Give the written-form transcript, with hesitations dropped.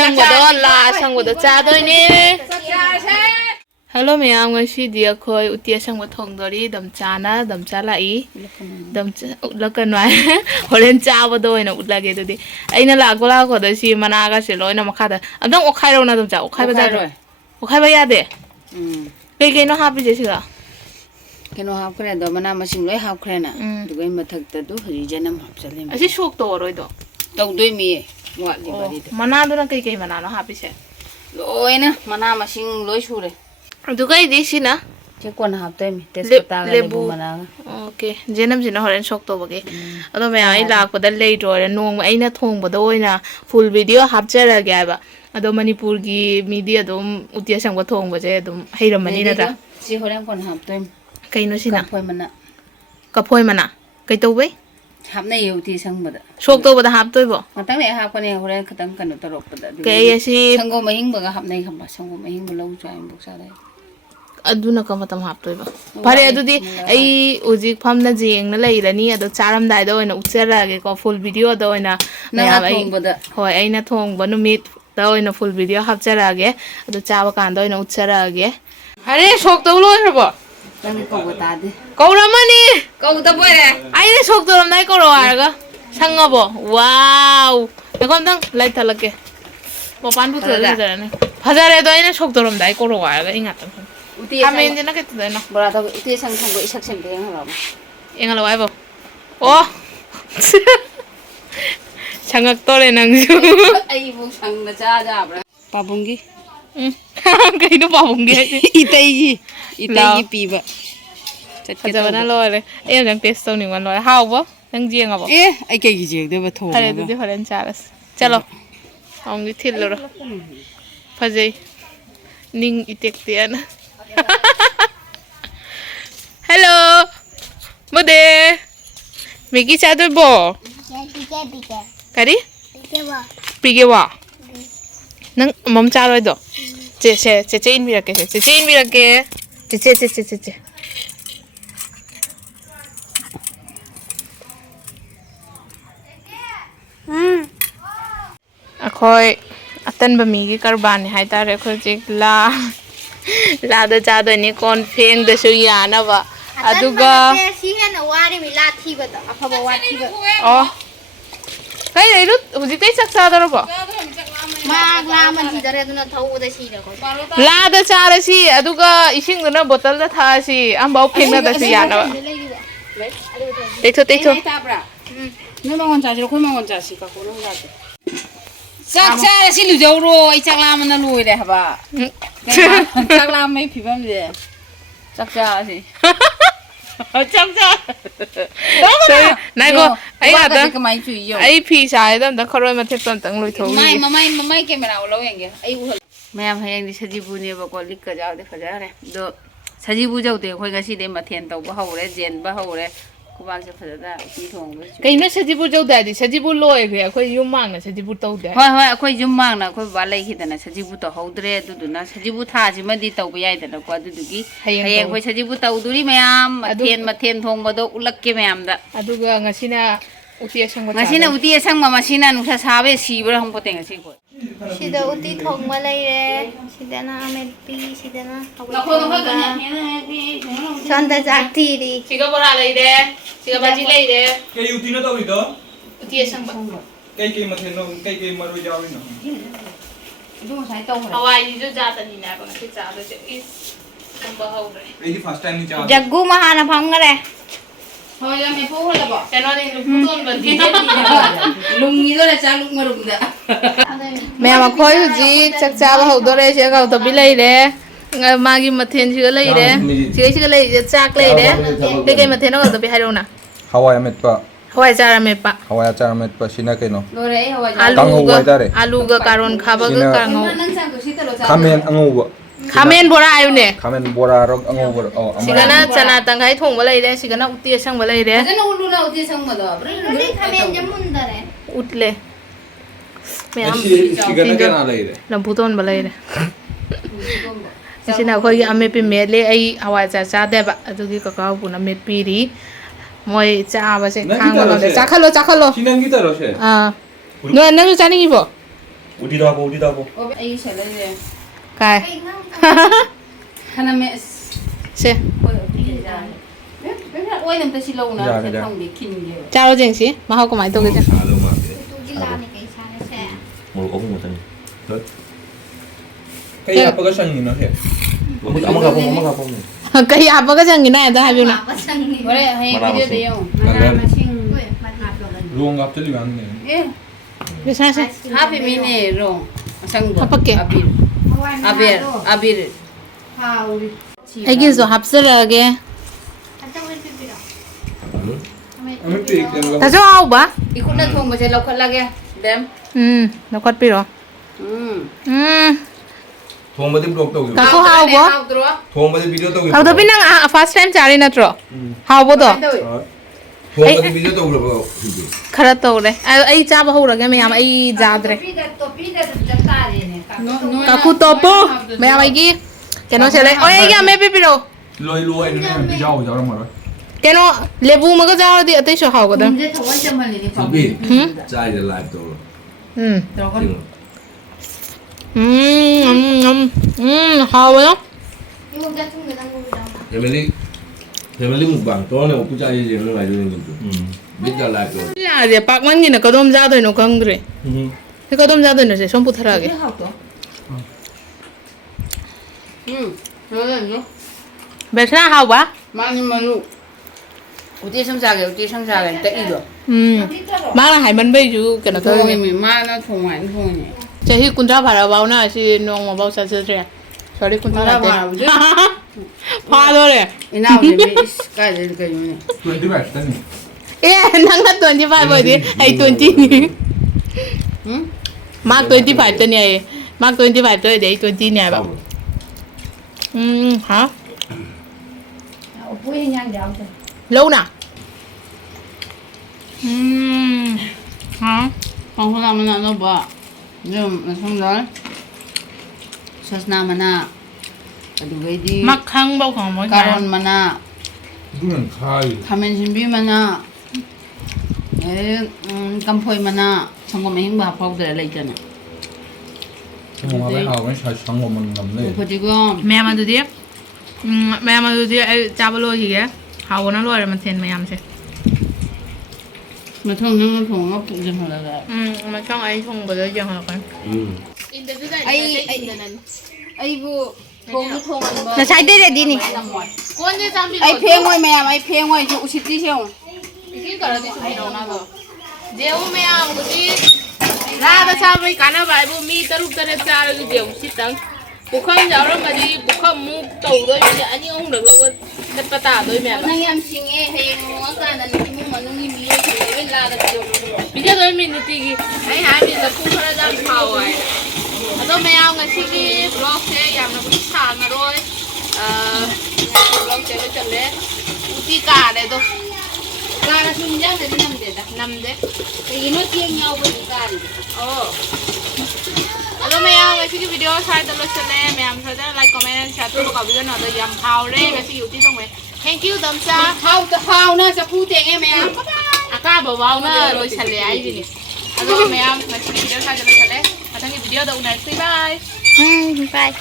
Asangba do la Asangba do cha doi ne. Hello ma'am, ngasi dia khoi Uti Asangba thongdori dam chana dam chala I dam lakanwai holen chawa do ina utlage do di aina la ko da si mana ga se loina makada adang okhai ro na dam cha okhai ba ja okhai ba ya de ke no happy je siga keno hap kre do mana masing loi hap kre na dugai mathak ta du hri janam hap chale asi shok to roi do doi mi wat li bari mana do na ke mana no happy se loi na mana masing loi sure dugai di sina che kon hap tai mi test ta ga lebu mana okay jenam jina horen shok to bage ado me ai lak pada lei ro re nong aina thong bada oina full video hap chara ga ba ado manipur gi media dum Uti Asangba thong ba je dum heiram mani na ta si horen kon hap tai kai no sina kapoi mana kai to we hap na Uti Asangba da shok to bada hap toy bo matang le hap kon horen khatang kan to rok pada kai asi sango mahing ba hap nai khamba sango mahing ba lau chai bok sa dai aduna ka matam hap toy ba pare adudi ai ujik famna jeng na leirani ado charam dai do oina uchara ge ko full video do oina na thong bada hoi aina thong ba numit da oina full video hap chara ge ado chawa kan do oina uchara ge hare shok to lo rabo nang ko bata de Kauramani ko ta boy aine shok to ram nai ko ro arga sangabo wow ekon dang light thalake mo pan bu thara jara ne phajare do aine shok to ram dai ko ro arga inga tam Uti amen jena ke to no bora ta Uti Asangba go isak sem de ngala engala wai bo oh changak tore nangju ai bu sang na cha ja bra pabungi kai no pabungi itai gi piba Fajabana lore ai nang test to ni wan lore how bo nang jeng abo ai kai gi jeng de ba tho hare du di horen charas chalo ong gi thil lo phajai ning itek tiana hello mode megi cha do bo kari pige wa nang mom cha roi do che in bi rake che in bi rake che akhoi atan ba mi gi karban hai ta re khoi jik la da cha do ni kon pheng da su ya na ba aduga si hena wari mi la thi ba da afaba wa thi ba oh kai dai ru huji tai sak cha da ro ba ma la man thi da re na thau da si da ko la da cha ra si aduga ising na bottle da tha si am bau pheng na da si ya na ba dei tho ta bra no mangon cha ji ko mangon cha si ka ko no ja sak cha si lu jau ro ai chak la man na lui de ha ba chak la mai phi bam de chak cha si chak cha nai ko ai ga da ka mai chu yo ai phi sai da da khoroi ma thep tang loi tho mai camera lo yang ge ai u mayam hayang di sajibu ne ba ko lik ka jaw de phajare do sajibu jaw de khoi ga si de mathen taw ba hore jen ba hore kuban se phajada ti thong ba kai na sajibu jau da di sajibu loi ge khoi yum mang na sajibu tau da hoi khoi jum mang na khoi ba lai khidana sajibu to hodre du du na sajibu tha ji ma di taw ba yai da ko du du gi hayang khoi sajibu taw duri mayam mathen thong ba do ulak ke mayam da aduga ngasina Uti Asangba ngasina Uti Asangba masina nungsa sabe sibra hong poteng ngasi ko sida uti thong ma lai re sida na amet pi sida na sanda jakti ri siga bora lai de siga baji lai de cái ưu tiên nó đâu đi đó Uti Asangba cái mà thêm nó cái mà đôi dao đi nữa du sai taw hawai ni jo ja ta ni na ba ke cha do is samba hau re cái gì first time đi chào jaggu mahana phang re hoi ya me pho la ba cái nó đi lúc tôn bẩn đi lungi do la cha lung marum da mẹ mà khói gì chắc cha bà hậu đó đây sẽ gặp tập đi lấy đấy magi mà thiên chưa lấy đấy chưa lấy chắc lấy đấy cái mà thiên nó gặp tập đi hai đâu nè Hawaii ametpa hawai chara me pa Hawaii acar ametpa sina keno do re hoi alu ga karon khaba ga karngo nang sang ko sita lo cha khamen anguba khamen bora ayu ne khamen bora rok anguba oh sigana chana tangai thong ba lấy đấy sigana Uti Asangba lấy đấy jana ulu na Uti Asangba do ri khamen jamun da re utle mẹ am sigana kena lai de lampu ton ba lấy đấy sina khoi ame pi me le ai hawai cha de ba adugi kakao puna me pi ri moi cha ba se khang ba de cha khalo sinang kita rose no nang chani gi bo Uti dah aku, Uti dah aku. Oh, ai sẽ lên rồi. กาย Hana mẹ. เช่ Ôi, đi ra. Bé bé ôi làm ta xí lâu nữa, sẽ không để kinh nhiều. เจ้าจริงสิมาเขาก็หมายตัวกันจ้ะ Salah mak. Tu gila ni kay sana siya. Mau ống một tầng. Đấy. Cái apa cái sang nó thế? Ông gặp không? ก็อยากมันก็จะงี้ได้แต่ให้บิวนะ Apa sang ni? Boleh, hai video dia. Kalian Uy, manhap lang. luang gặp chứ liang này. Eh, ไม่ใช่ใช่ happy mini rong. Asang ba? Apa ke? Abir. Abir. ไอ้กินสุหับเสือแก At ang wala pipiro. Amet pik dan แต่เจ้าเอาปะ Ikut na thong macam laukat lagi. Dem. แล้วก็ปีหรอ Thong berarti blog tau. กับเขาเอาปะ Kau terus. Thong berarti video tau. เอาตัวพี่นั่งfirst time จ่ายนะจ๊ะเอาปะตัว Thong berarti video tau berapa? ขนาดโตเลยไอ้จ้าบ้าหูหรอแกไม่ยามไอ้จ้าเลย กับคูโตโปไม่เอาไอ้กี้แกน้องเฉลยโอ้ยแกไม่ปีหรอ Loi loi ini kan jauh jauh ramai. แกน้องเลบูมันก็จะเอาดิเตชเขาก็ได้ Tapi cai je live tau. 好了 Yung gatong galang mo daw. Family mukbang. Tuh nih aku cai je ni live ni tu. Bisa live tu. นี่อะไรปากมันกินกระดมจ้าตัวหนูกังเลยกระดมจ้าตัวหนูเสียชมพูทาราเก เบสน่าเขาปะ Mana malu. Uti samsage, tak ido. มากนะหายมันไม่อยู่กันนะก็ Thong ni mana thong mai thong ni. จะที่คุณเจ้าผ่าเราเบาหน้าที่น้องมาเบาซาเสียสวัสดีคุณเจ้าพาด้วยเลย Ina ni mis kai de kai ni. 25 kan ni. เอ๊ะนั่งกันตัวที่5เลยดิไอ้ตัวที่มาร์กตัวที่5ตัวเนี่ยมาร์กตัวที่5ตัวเดี๋ยวตัวที่เนี่ยแบบฮะ Uy, yan daw. lâu nè hả Không có làm mana đâu ba. Nhưng mà xong rồi. Sasna mana. Adugai di. mắc khăn bao khoảng mỗi ngày Karon mana. Bukan kai. Kamen simbi mana. Kampoi mana. Sangko mahing ba pau de lai kana. Mau apa hal kan saya sang mau menam ni. Ko ji go. แม่มาดูดิแม่มาดูดิไอ้จ้าบโลสิแกเขาคนนั้นรวยมันเทนแม่ยามใช่ Mà thong nang thong ngop jeng hala ga. มันช่องไอ้ช่องไปเลยยังหรอกัน Ai bu thong nu thong an ba. จะใช้ได้เลยดีนี่ Ai pheng ngoi mẹ ai pheng ngoi ju usit ti seong. ที่ก่อนเราที่สุดเราหน้าตัวเดี๋ยวแม่เอาดูดิลาตาชาไปกันนะไปบุมีตรุกตะเนจาร์ก็เดี๋ยวชิดตังบุคคลจะเอามาดีบุคคลมุกโตด้วยเนี่ยอันนี้องค์เด็กเราก็จะประตาด้วยแม่ Nang yam sing e hay mo ka na ni mo manung ni mi e la da jo. พี่จะด้วยมินตีกี้ไอ้หายมีแต่คู่พระจันทร์เผาไว้แล้วแม่เอาเงินที่กี้บล็อกเสียอย่างนั้นผู้ชายมาด้วยบล็อกเสียไปจัดเลยที่กาเลยตัว Ka na sum jang de nam de da. นำเด็ก Ke no tieng nhau bu ka ni. โอ้แล้วแม่เอาเงินที่วิดีโอใช้ตลอดเฉลี่ยแม่เอาใช้ได้ไลค์คอมเมนต์แชร์ตัวกับวิดีโอหน่อยเลยยำเผาเลยแม่ที่อยู่ที่ตรงไหน thank you ดำจ้า Hau na sa pu tieng e me. อากาศเบาๆนะโดยเฉลี่ยไอ้พี่นี่แล้วแม่เอาเงินที่วิดีโอใช้ตลอดเฉลี่ยมาทั้งวิดีโอตรงไหนบ๊ายบาย Bye.